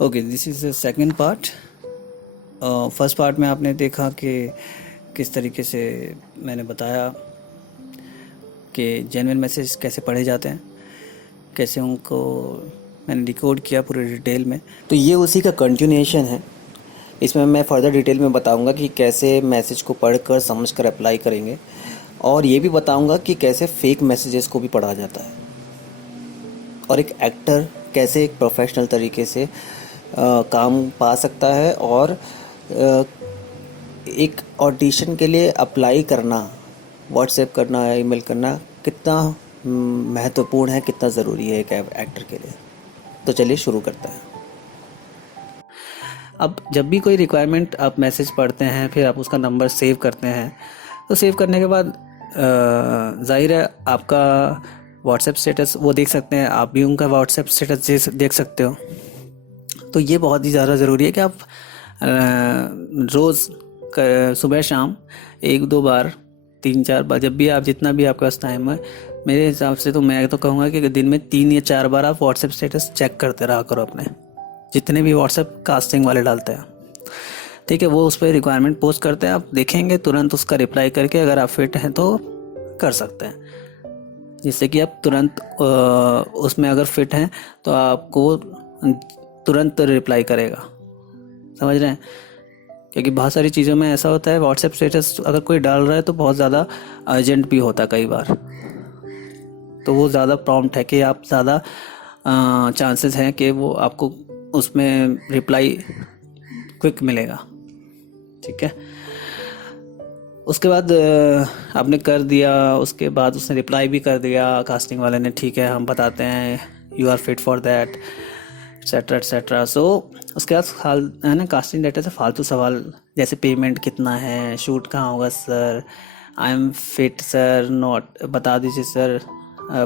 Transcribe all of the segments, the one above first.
Okay, this is the second part. First part में आपने देखा कि किस तरीके से मैंने बताया कि जेन्युइन मैसेज कैसे पढ़े जाते हैं, कैसे उनको मैंने डिकोड किया पूरे डिटेल में। तो ये उसी का कंटिन्यूएशन है। इसमें मैं फर्दर डिटेल में बताऊंगा कि कैसे मैसेज को पढ़कर समझकर अप्लाई करेंगे, और ये भी बताऊंगा कि कैसे फेक मैसेजेस को भी पढ़ा जाता है, और एक एक्टर कैसे एक प्रोफेशनल तरीके से काम पा सकता है, और एक ऑडिशन के लिए अप्लाई करना, व्हाट्सएप करना या ईमेल करना कितना महत्वपूर्ण है, कितना ज़रूरी है एक एक्टर के लिए। तो चलिए शुरू करते हैं। अब जब भी कोई रिक्वायरमेंट आप मैसेज पढ़ते हैं, फिर आप उसका नंबर सेव करते हैं, तो सेव करने के बाद जाहिर है आपका व्हाट्सएप स्टेटस वो देख सकते हैं, आप भी उनका व्हाट्सएप स्टेटस देख सकते हो। तो ये बहुत ही ज़्यादा ज़रूरी है कि आप रोज़ सुबह शाम एक दो बार, तीन चार बार, जब भी आप जितना भी आपके पास टाइम है, मेरे हिसाब से तो मैं तो कहूँगा कि दिन में 3 या 4 बार आप व्हाट्सएप स्टेटस चेक करते रहा करो अपने, जितने भी व्हाट्सएप कास्टिंग वाले डालते हैं। ठीक है, वो उस पर रिक्वायरमेंट पोस्ट करते हैं, आप देखेंगे तुरंत उसका रिप्लाई करके अगर आप फिट हैं तो कर सकते हैं, जिससे कि आप तुरंत उसमें अगर फिट हैं तो आपको तुरंत रिप्लाई करेगा। समझ रहे हैं? क्योंकि बहुत सारी चीज़ों में ऐसा होता है, व्हाट्सएप स्टेटस अगर कोई डाल रहा है तो बहुत ज़्यादा अर्जेंट भी होता है कई बार, तो वो ज़्यादा प्रॉम्प्ट है कि आप ज़्यादा चांसेस हैं कि वो आपको उसमें रिप्लाई क्विक मिलेगा। ठीक है, उसके बाद आपने कर दिया, उसके बाद उसने रिप्लाई भी कर दिया कास्टिंग वाले ने, ठीक है हम बताते हैं you are fit for that etcetera etcetera. So उसके बाद है ना, कास्टिंग डाटा से फालतू सवाल जैसे पेमेंट कितना है, शूट कहाँ होगा sir, I am fit sir, not बता दीजिए सर,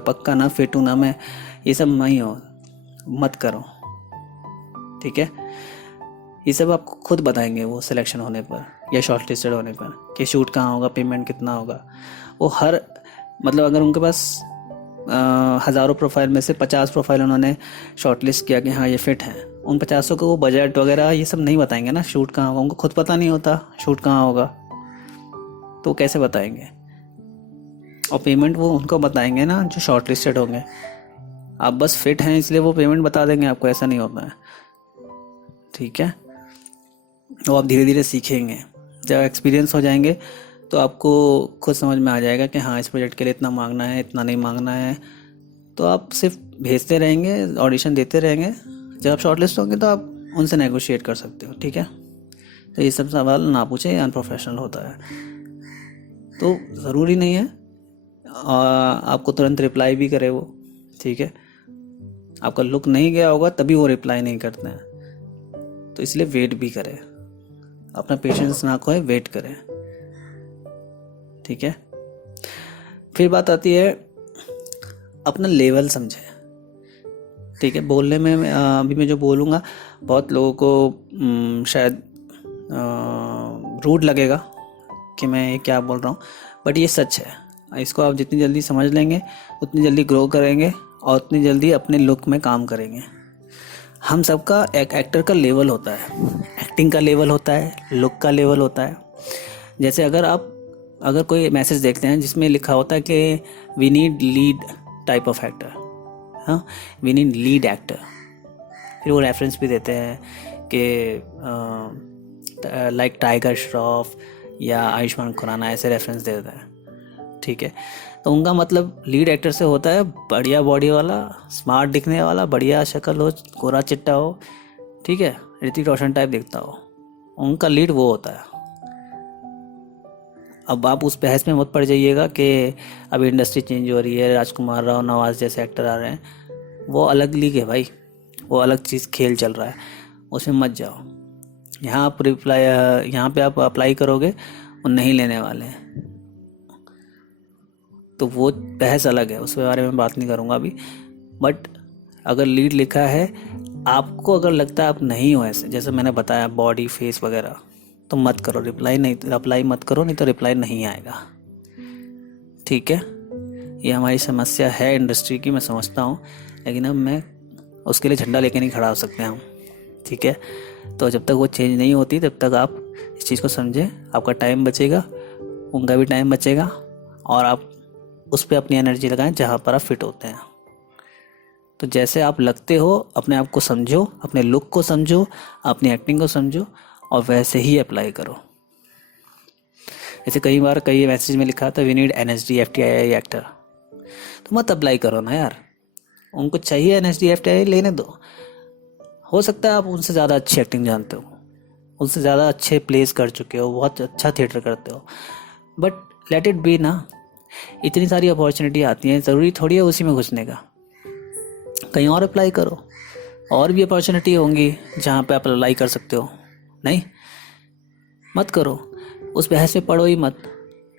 पक्का ना फिट हूँ ना मैं, ये सब नहीं हो, मत करो। ठीक है, ये सब आपको खुद बताएंगे वो सिलेक्शन होने पर या शॉर्ट लिस्टेड होने पर कि शूट कहाँ होगा, पेमेंट कितना होगा। वो हर मतलब अगर उनके पास हज़ारों प्रोफाइल में से 50 प्रोफाइल उन्होंने शॉर्ट लिस्ट किया कि हाँ ये फिट हैं, उन 50 को वो बजट वगैरह ये सब नहीं बताएंगे ना, शूट कहाँ होगा, उनको खुद पता नहीं होता शूट कहाँ होगा, तो कैसे बताएंगे। और पेमेंट वो उनको बताएंगे ना जो शॉर्ट लिस्टेड होंगे, आप बस फिट हैं इसलिए वो पेमेंट बता देंगे आपको, ऐसा नहीं होता है। ठीक है, तो आप धीरे धीरे सीखेंगे, जब एक्सपीरियंस हो जाएंगे तो आपको खुद समझ में आ जाएगा कि हाँ इस प्रोजेक्ट के लिए इतना मांगना है, इतना नहीं मांगना है। तो आप सिर्फ भेजते रहेंगे, ऑडिशन देते रहेंगे, जब आप शॉर्ट लिस्ट होंगे तो आप उनसे नेगोशिएट कर सकते हो। ठीक है, तो ये सब सवाल ना पूछे, अनप्रोफेशनल होता है। तो ज़रूरी नहीं है आपको तुरंत रिप्लाई भी करे वो। ठीक है, आपका लुक नहीं गया होगा तभी वो रिप्लाई नहीं करते हैं, तो इसलिए वेट भी करें, अपना पेशेंस ना खोए, वेट करें। ठीक है, फिर बात आती है अपना लेवल समझें। ठीक है, बोलने में अभी मैं जो बोलूँगा बहुत लोगों को शायद रूड लगेगा कि मैं ये क्या बोल रहा हूँ, बट ये सच है। इसको आप जितनी जल्दी समझ लेंगे उतनी जल्दी ग्रो करेंगे और उतनी जल्दी अपने लुक में काम करेंगे। हम सबका एक एक्टर का लेवल होता है, एक्टिंग का लेवल होता है, लुक का लेवल होता है। जैसे अगर कोई मैसेज देखते हैं जिसमें लिखा होता है कि we need lead type of actor, हाँ वी नीड लीड एक्टर, फिर वो रेफरेंस भी देते हैं कि लाइक टाइगर श्रॉफ या आयुष्मान खुराना, ऐसे रेफरेंस दे देते हैं। ठीक है, तो उनका मतलब लीड एक्टर से होता है बढ़िया बॉडी वाला, स्मार्ट दिखने वाला, बढ़िया शक्ल हो, गोरा चिट्टा हो, ठीक है, ऋतिक रोशन टाइप दिखता हो, उनका लीड वो होता है। अब आप उस बहस में मत पड़ जाइएगा कि अब इंडस्ट्री चेंज हो रही है, राजकुमार राव, नवाज जैसे एक्टर आ रहे हैं, वो अलग लीग है भाई, वो अलग चीज़ खेल चल रहा है, उसमें मत जाओ। यहाँ पे आप अप्लाई करोगे और नहीं लेने वाले हैं, तो वो बहस अलग है, उसके बारे में बात नहीं करूँगा अभी। बट अगर लीड लिखा है, आपको अगर लगता है आप नहीं हो ऐसे, जैसे मैंने बताया बॉडी फेस वगैरह, तो मत करो, अप्लाई मत करो, नहीं तो रिप्लाई नहीं आएगा। ठीक है, ये हमारी समस्या है इंडस्ट्री की, मैं समझता हूँ, लेकिन अब मैं उसके लिए झंडा लेके नहीं खड़ा हो सकते हम। ठीक है। तो जब तक वो चेंज नहीं होती तब तक आप इस चीज़ को समझें, आपका टाइम बचेगा, उनका भी टाइम बचेगा, और आप उस पर अपनी एनर्जी लगाएं जहाँ पर आप फिट होते हैं। तो जैसे आप लगते हो अपने आप को समझो, अपने लुक को समझो, अपनी एक्टिंग को समझो, और वैसे ही अप्लाई करो। जैसे कई बार कई मैसेज में लिखा था we need NSD FTII actor, तो मत अप्लाई करो ना यार। उनको चाहिए NSD FTII, लेने दो। हो सकता है आप उनसे ज़्यादा अच्छी एक्टिंग जानते हो, उनसे ज़्यादा अच्छे प्लेस कर चुके हो, बहुत अच्छा थिएटर करते हो, बट लेट इट बी ना। इतनी सारी अपॉर्चुनिटी आती हैं, ज़रूरी थोड़ी है उसी में घुसने का। कहीं और अप्लाई करो, और भी अपॉर्चुनिटी होंगी जहाँ पे आप अप्लाई कर सकते हो। नहीं, मत करो, उस बहस में पढ़ो ही मत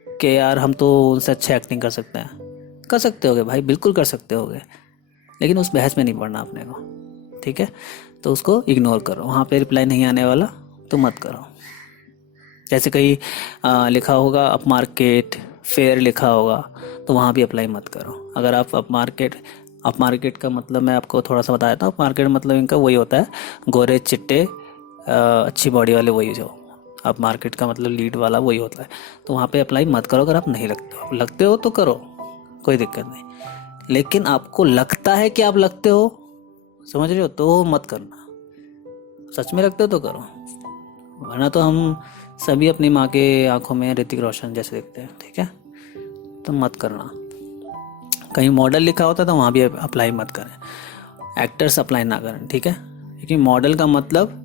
कि यार हम तो उनसे अच्छे एक्टिंग कर सकते हैं। कर सकते होगे भाई, बिल्कुल कर सकते होगे, लेकिन उस बहस में नहीं पढ़ना अपने को, ठीक है। तो उसको इग्नोर करो, वहाँ पे रिप्लाई नहीं आने वाला तो मत करो। जैसे कहीं लिखा होगा अप मार्केट फेयर लिखा होगा, तो वहाँ भी अप्लाई मत करो। अगर आप अप मार्केट का मतलब मैं आपको थोड़ा सा बताया था। अप मार्केट मतलब इनका वही होता है, गोरे चिट्टे अच्छी बॉडी वाले, वही जो अप मार्केट का मतलब लीड वाला वही होता है। तो वहाँ पे अप्लाई मत करो अगर आप नहीं लगते हो तो करो, कोई दिक्कत नहीं। लेकिन आपको लगता है कि आप लगते हो, समझ रहे हो, तो मत करना। सच में लगते हो तो करो, वरना तो हम सभी अपनी माँ के आंखों में ऋतिक रोशन जैसे दिखते हैं, ठीक है। तो मत करना। कहीं मॉडल लिखा होता है तो वहाँ भी अप्लाई मत करें, एक्टर्स अप्लाई ना करें, ठीक है। क्योंकि मॉडल का मतलब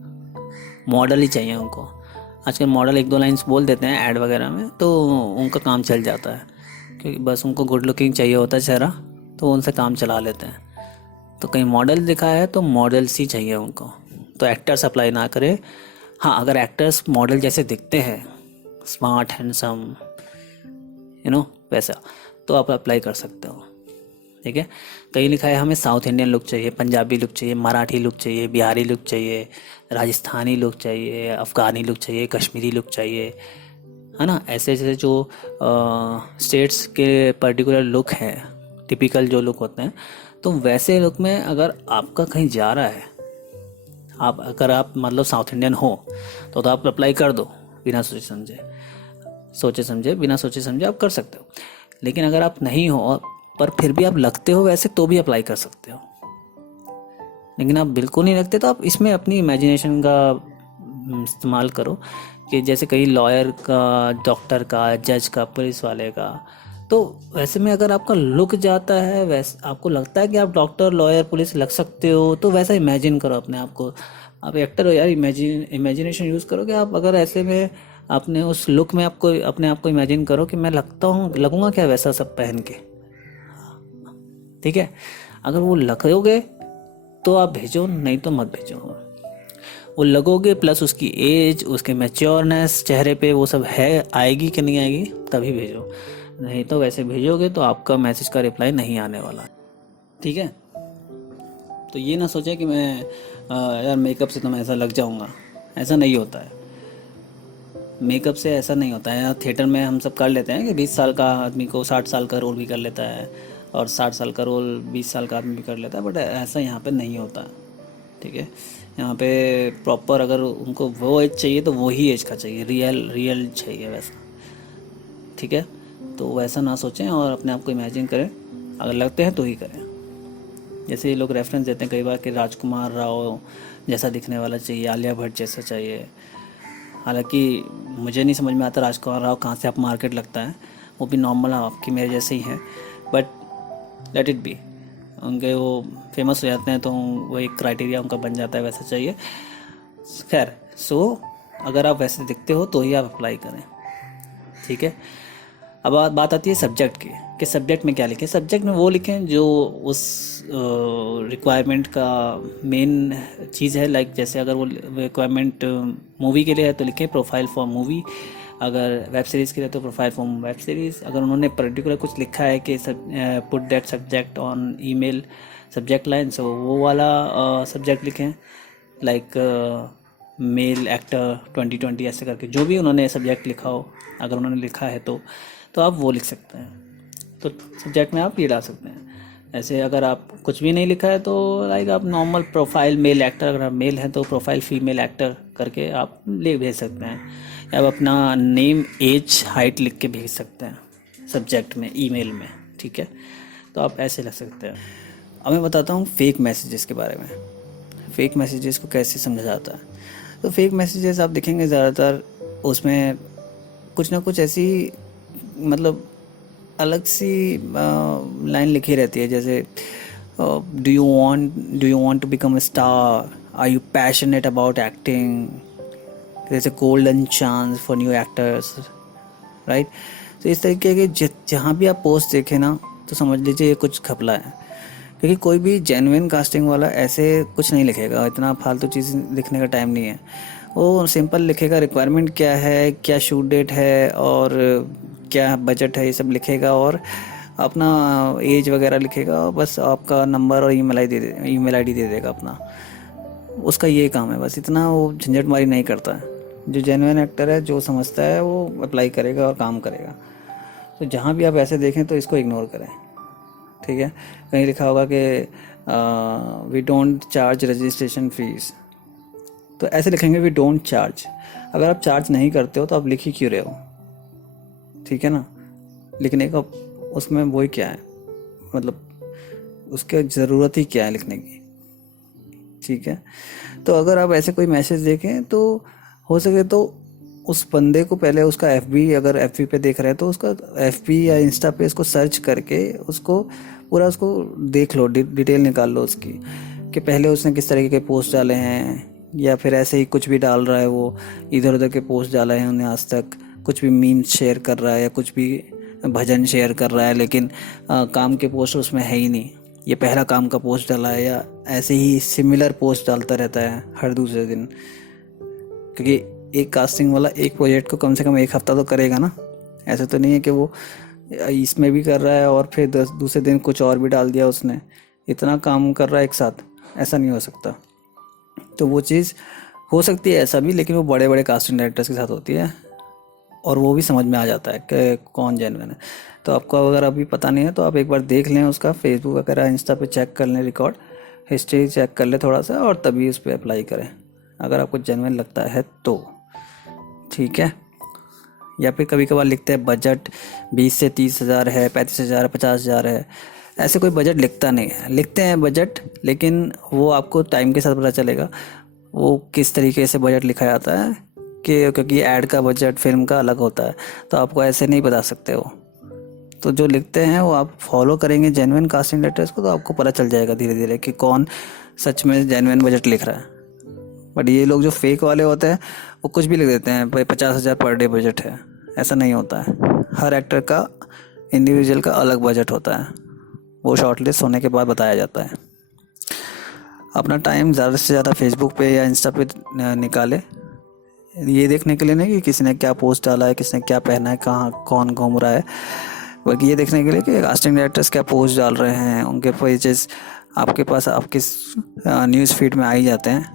मॉडल ही चाहिए उनको। आजकल मॉडल 1-2 लाइन्स बोल देते हैं ऐड वगैरह में, तो उनका काम चल जाता है, क्योंकि बस उनको गुड लुकिंग चाहिए होता है चेहरा, तो उनसे काम चला लेते हैं। तो कहीं मॉडल लिखा है तो मॉडल्स ही चाहिए उनको, तो एक्टर्स अप्लाई ना करें। हाँ, अगर एक्टर्स मॉडल जैसे दिखते हैं, स्मार्ट हैंडसम वैसा, तो आप अप्लाई कर सकते हो, ठीक है। कहीं लिखा है हमें साउथ इंडियन लुक चाहिए, पंजाबी लुक चाहिए, मराठी लुक चाहिए, बिहारी लुक चाहिए, राजस्थानी लुक चाहिए, अफ़गानी लुक चाहिए, कश्मीरी लुक चाहिए, है ना। ऐसे ऐसे जो स्टेट्स के पर्टिकुलर लुक हैं, टिपिकल जो लुक होते हैं, तो वैसे लुक में अगर आपका कहीं जा रहा है, अगर आप मतलब साउथ इंडियन हो, तो आप अप्लाई कर दो बिना बिना सोचे समझे आप कर सकते हो। लेकिन अगर आप नहीं हो पर फिर भी आप लगते हो वैसे, तो भी अप्लाई कर सकते हो। लेकिन आप बिल्कुल नहीं लगते तो आप इसमें अपनी इमेजिनेशन का इस्तेमाल करो, कि जैसे कहीं लॉयर का, डॉक्टर का, जज का, पुलिस वाले का, तो वैसे में अगर आपका लुक जाता है, वैसे आपको लगता है कि आप डॉक्टर, लॉयर, पुलिस लग सकते हो, तो वैसा इमेजिन करो अपने आप को। आप एक्टर हो यार, इमेजिनेशन यूज़ करो कि आप अगर ऐसे में अपने उस लुक में आपको अपने आप को इमेजिन करो कि मैं लगूंगा क्या वैसा सब पहन के, ठीक है। अगर वो लगोगे तो आप भेजो, नहीं तो मत भेजो। वो लगोगे प्लस उसकी एज, उसके मैच्योरनेस चेहरे पे वो सब है, आएगी कि नहीं आएगी, तभी भेजो। नहीं तो वैसे भेजोगे तो आपका मैसेज का रिप्लाई नहीं आने वाला, ठीक है। तो ये ना सोचे कि मैं यार मेकअप से तो मैं ऐसा लग जाऊंगा, ऐसा नहीं होता है। मेकअप से ऐसा नहीं होता है। थिएटर में हम सब कर लेते हैं कि 20 साल का आदमी को 60 साल का रोल भी कर लेता है, और 60 साल का रोल 20 साल का आदमी भी कर लेता है, बट ऐसा यहाँ पे नहीं होता, ठीक है। यहाँ पे प्रॉपर अगर उनको वो एज चाहिए तो वही एज का चाहिए, रियल चाहिए वैसा, ठीक है। तो वैसा ना सोचें और अपने आप को इमेजिन करें, अगर लगते हैं तो ही करें। जैसे ये लोग रेफरेंस देते हैं कई बार कि राजकुमार राव जैसा दिखने वाला चाहिए, आलिया भट्ट जैसा चाहिए। हालांकि मुझे नहीं समझ में आता राजकुमार राव कहाँ से आप मार्केट लगता है, वो भी नॉर्मल आपकी मेरे जैसे ही हैं, बट लेट इट बी। उनके वो फेमस हो जाते हैं तो वो एक क्राइटेरिया उनका बन जाता है, वैसा चाहिए। खैर, सो अगर आप वैसे दिखते हो तो ही आप अप्लाई करें, ठीक है। अब बात आती है सब्जेक्ट की, कि सब्जेक्ट में क्या लिखें। सब्जेक्ट में वो लिखें जो उस रिक्वायरमेंट का मेन चीज़ है। लाइक जैसे अगर वो रिक्वायरमेंट मूवी के लिए है तो लिखें प्रोफाइल फॉर मूवी, अगर वेब सीरीज़ के लिए तो प्रोफाइल फॉर वेब सीरीज़। अगर उन्होंने पर्टिकुलर कुछ लिखा है कि put that subject on email subject line, so वो वाला सब्जेक्ट लिखें। लाइक मेल एक्टर 2020 ऐसे करके जो भी उन्होंने सब्जेक्ट लिखा हो, अगर उन्होंने लिखा है तो आप वो लिख सकते हैं। तो सब्जेक्ट में आप ये डाल सकते हैं। ऐसे अगर आप कुछ भी नहीं लिखा है तो लाइक आप नॉर्मल प्रोफाइल मेल एक्टर, अगर आप मेल हैं तो प्रोफाइल फीमेल एक्टर करके आप ले भेज सकते हैं, या आप अपना नेम एज हाइट लिख के भेज सकते हैं सब्जेक्ट में ईमेल में, ठीक है। तो आप ऐसे लिख सकते हैं। अब मैं बताता हूँ फेक मैसेजेस के बारे में। फेक मैसेजेस को कैसे समझा जाता है। तो फेक मैसेजेस आप देखेंगे ज़्यादातर उसमें कुछ ना कुछ ऐसी मतलब अलग सी लाइन लिखी रहती है, जैसे do you want to become a star, are you passionate about acting, जैसे golden chance for new actors, right. तो इस तरीके के जहाँ भी आप पोस्ट देखें ना तो समझ लीजिए ये कुछ घपला है, क्योंकि कोई भी जेन्युइन कास्टिंग वाला ऐसे कुछ नहीं लिखेगा, इतना फालतू चीज़ लिखने का टाइम नहीं है। वो सिंपल लिखेगा रिक्वायरमेंट क्या है, क्या शूट डेट है और क्या बजट है, ये सब लिखेगा और अपना एज वगैरह लिखेगा, बस आपका नंबर और ईमेल आईडी दे देगा अपना। उसका ये काम है, बस इतना वो झंझट मारी नहीं करता है। जो जेन्युइन एक्टर है, जो समझता है, वो अप्लाई करेगा और काम करेगा। तो जहाँ भी आप ऐसे देखें तो इसको इग्नोर करें, ठीक है। कहीं लिखा होगा कि we don't charge registration fees, तो ऐसे लिखेंगे वी डोंट चार्ज। अगर आप चार्ज नहीं करते हो तो आप लिख ही क्यों रहे हो, ठीक है ना। लिखने का उसमें वही क्या है, मतलब उसके ज़रूरत ही क्या है लिखने की, ठीक है। तो अगर आप ऐसे कोई मैसेज देखें तो हो सके तो उस बंदे को पहले उसका अगर एफबी पे देख रहे हैं तो उसका एफबी या इंस्टा पे इसको सर्च करके उसको पूरा उसको देख लो, डिटेल निकाल लो उसकी, कि पहले उसने किस तरीके के पोस्ट डाले हैं, या फिर ऐसे ही कुछ भी डाल रहा है, वो इधर उधर के पोस्ट डाले हैं उन्हें आज तक, कुछ भी मीम्स शेयर कर रहा है या कुछ भी भजन शेयर कर रहा है, लेकिन काम के पोस्ट उसमें है ही नहीं, ये पहला काम का पोस्ट डाला है, या ऐसे ही सिमिलर पोस्ट डालता रहता है हर दूसरे दिन। क्योंकि एक कास्टिंग वाला एक प्रोजेक्ट को कम से कम एक हफ्ता तो करेगा ना, ऐसा तो नहीं है कि वो इसमें भी कर रहा है और फिर दूसरे दिन कुछ और भी डाल दिया उसने, इतना काम कर रहा है एक साथ, ऐसा नहीं हो सकता। तो वो चीज़ हो सकती है ऐसा भी, लेकिन वो बड़े बड़े कास्टिंग डायरेक्टर्स के साथ होती है और वो भी समझ में आ जाता है कि कौन जेन्युइन है। तो आपको अगर अभी पता नहीं है तो आप एक बार देख लें, उसका फेसबुक वगैरह इंस्टा पे चेक कर लें, रिकॉर्ड हिस्ट्री चेक कर लें थोड़ा सा, और तभी उस पर अप्लाई करें अगर आपको जेन्युइन लगता है तो, ठीक है। या फिर कभी कभार लिखते हैं बजट 20 से 30 हज़ार है, 35 हज़ार, 50 हज़ार है, ऐसे कोई बजट लिखता नहीं है। लिखते हैं बजट, लेकिन वो आपको टाइम के साथ पता चलेगा वो किस तरीके से बजट लिखा जाता है, क्योंकि ऐड का बजट फिल्म का अलग होता है, तो आपको ऐसे नहीं बता सकते हो। तो जो लिखते हैं वो आप फॉलो करेंगे जेन्युइन कास्टिंग डायरेक्टर्स को, तो आपको पता चल जाएगा धीरे धीरे कि कौन सच में जेन्युइन बजट लिख रहा है। बट ये लोग जो फेक वाले होते हैं वो कुछ भी लिख देते हैं, भाई 50 हज़ार पर डे बजट है, ऐसा नहीं होता है। हर एक्टर का इंडिविजुअल का अलग बजट होता है, वो शॉर्टलिस्ट होने के बाद बताया जाता है। अपना टाइम ज़्यादा से ज़्यादा फेसबुक पे या इंस्टा पे निकाले, ये देखने के लिए नहीं कि किसी ने क्या पोस्ट डाला है, किसने क्या पहना है, कहाँ कौन घूम रहा है, बल्कि ये देखने के लिए कि कास्टिंग डायरेक्टर्स क्या पोस्ट डाल रहे हैं। उनके पेजेस आपके पास आपके न्यूज़ फीड में आ ही जाते हैं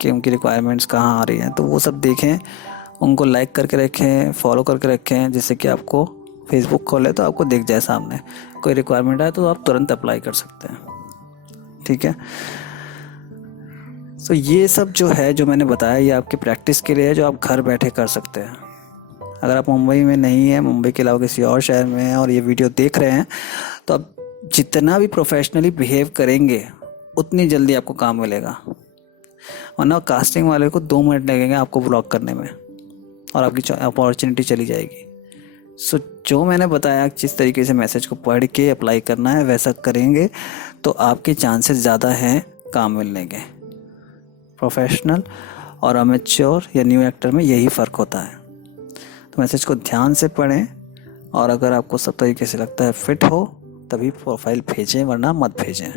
कि उनकी रिक्वायरमेंट्स कहाँ आ रही हैं, तो वो सब देखें, उनको लाइक करके रखें, फॉलो करके रखें, जिससे कि आपको फेसबुक खोले तो आपको दिख जाए सामने कोई रिक्वायरमेंट आए तो आप तुरंत अप्लाई कर सकते हैं, ठीक है। तो ये सब जो है जो मैंने बताया ये आपकी प्रैक्टिस के लिए है, जो आप घर बैठे कर सकते हैं। अगर आप मुंबई में नहीं है, मुंबई के अलावा किसी और शहर में हैं और ये वीडियो देख रहे हैं, तो आप जितना भी प्रोफेशनली बिहेव करेंगे उतनी जल्दी आपको काम मिलेगा। वरना कास्टिंग वाले को 2 मिनट लगेंगे आपको ब्लॉक करने में और आपकी अपॉर्चुनिटी चली जाएगी। सो जो मैंने बताया जिस तरीके से मैसेज को पढ़ के अप्लाई करना है वैसा करेंगे तो आपके चांसेस ज़्यादा हैं काम मिलने के। प्रोफेशनल और अमेच्योर या न्यू एक्टर में यही फ़र्क होता है। तो मैसेज को ध्यान से पढ़ें, और अगर आपको सब तरीके से लगता है फिट हो तभी प्रोफाइल भेजें, वरना मत भेजें,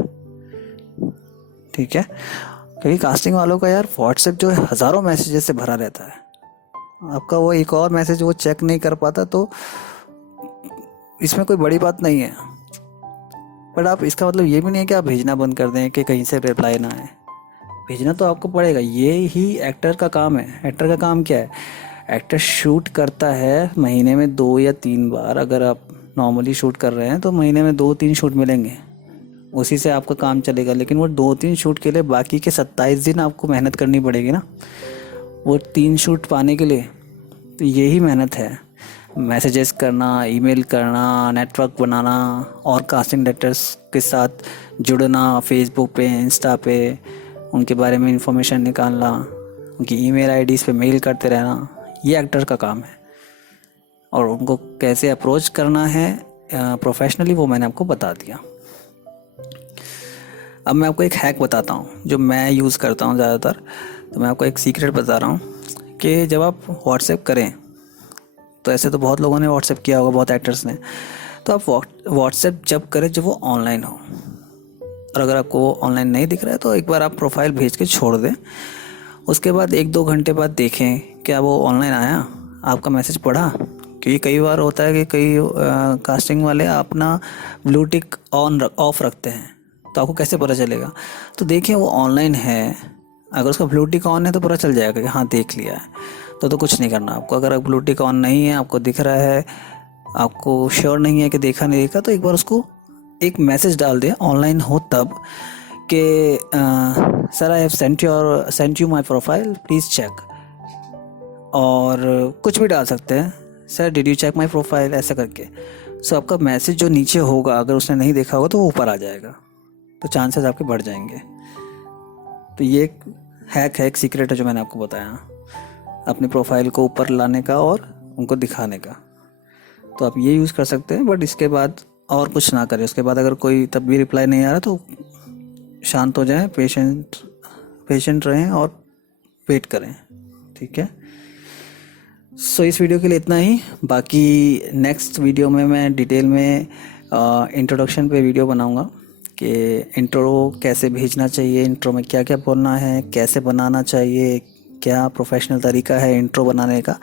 ठीक है। क्योंकि कास्टिंग वालों का यार व्हाट्सएप जो है हज़ारों मैसेजेस से भरा रहता है, आपका वो एक और मैसेज वो चेक नहीं कर पाता, तो इसमें कोई बड़ी बात नहीं है। बट आप इसका मतलब ये भी नहीं है कि आप भेजना बंद कर दें कि कहीं से रिप्लाई ना आए, भेजना तो आपको पड़ेगा। ये ही एक्टर का काम है। एक्टर का काम क्या है? एक्टर शूट करता है महीने में 2 या 3 बार। अगर आप नॉर्मली शूट कर रहे हैं तो महीने में 2-3 शूट मिलेंगे, उसी से आपका काम चलेगा। लेकिन वो 2-3 शूट के लिए बाकी के 27 दिन आपको मेहनत करनी पड़ेगी ना, वो 3 शूट पाने के लिए। तो यही मेहनत है, मैसेजेस करना, ईमेल करना, नेटवर्क बनाना और कास्टिंग डायरेक्टर्स के साथ जुड़ना, फेसबुक पे, इंस्टा पे उनके बारे में इंफॉर्मेशन निकालना, उनकी ईमेल आईडीज़ पे मेल करते रहना, ये एक्टर का काम है। और उनको कैसे अप्रोच करना है प्रोफेशनली, वो मैंने आपको बता दिया। अब मैं आपको एक हैक बताता हूँ जो मैं यूज़ करता हूँ ज़्यादातर। तो मैं आपको एक सीक्रेट बता रहा हूँ कि जब आप व्हाट्सएप करें, तो ऐसे तो बहुत लोगों ने व्हाट्सएप किया होगा, बहुत एक्टर्स ने। तो आप व्हाट्सएप जब करें जब वो ऑनलाइन हो, और अगर आपको वो ऑनलाइन नहीं दिख रहा है तो एक बार आप प्रोफाइल भेज के छोड़ दें। उसके बाद 1-2 घंटे बाद देखें क्या वो ऑनलाइन आया, आपका मैसेज पढ़ा। क्योंकि कई बार होता है कि कई कास्टिंग वाले अपना ब्लू टिक ऑफ रखते हैं, तो आपको कैसे पता चलेगा? तो देखिए वो ऑनलाइन है, अगर उसका ब्लू टिक ऑन है तो पता चल जाएगा कि हाँ देख लिया है। तो कुछ नहीं करना आपको। अगर ब्लू टिक ऑन नहीं है, आपको दिख रहा है, आपको श्योर नहीं है कि देखा नहीं देखा, तो एक बार उसको एक मैसेज डाल दें ऑनलाइन हो तब कि sir I have sent you my profile, please check. और कुछ भी डाल सकते हैं, sir did you check my profile, ऐसा करके। सो आपका मैसेज जो नीचे होगा, अगर उसने नहीं देखा होगा तो वो ऊपर आ जाएगा, तो चांसेस आपके बढ़ जाएंगे। तो ये एक हैक है, एक सीक्रेट है जो मैंने आपको बताया, अपनी प्रोफाइल को ऊपर लाने का और उनको दिखाने का। तो आप ये यूज़ कर सकते हैं, बट इसके बाद और कुछ ना करें। उसके बाद अगर कोई तब भी रिप्लाई नहीं आ रहा तो शांत हो जाएं, पेशेंट रहें और वेट करें, ठीक है। सो इस वीडियो के लिए इतना ही। बाकी नेक्स्ट वीडियो में मैं डिटेल में इंट्रोडक्शन पे वीडियो बनाऊंगा कि इंट्रो कैसे भेजना चाहिए, इंट्रो में क्या क्या बोलना है, कैसे बनाना चाहिए, क्या प्रोफेशनल तरीका है इंट्रो बनाने का,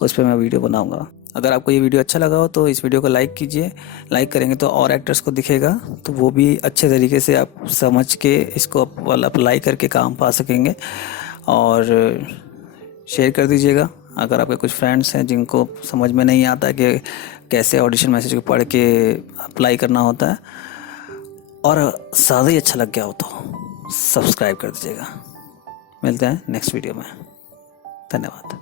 उस पर मैं वीडियो बनाऊंगा। अगर आपको ये वीडियो अच्छा लगा हो तो इस वीडियो को लाइक कीजिए। लाइक करेंगे तो और एक्टर्स को दिखेगा, तो वो भी अच्छे तरीके से आप समझ के इसको अप्लाई करके काम पा सकेंगे। और शेयर कर दीजिएगा अगर आपके कुछ फ्रेंड्स हैं जिनको समझ में नहीं आता कि कैसे ऑडिशन मैसेज को पढ़ के अप्लाई करना होता है, और ज़्यादा ही अच्छा लग गया हो तो सब्सक्राइब कर दीजिएगा। मिलते हैं नेक्स्ट वीडियो में। धन्यवाद।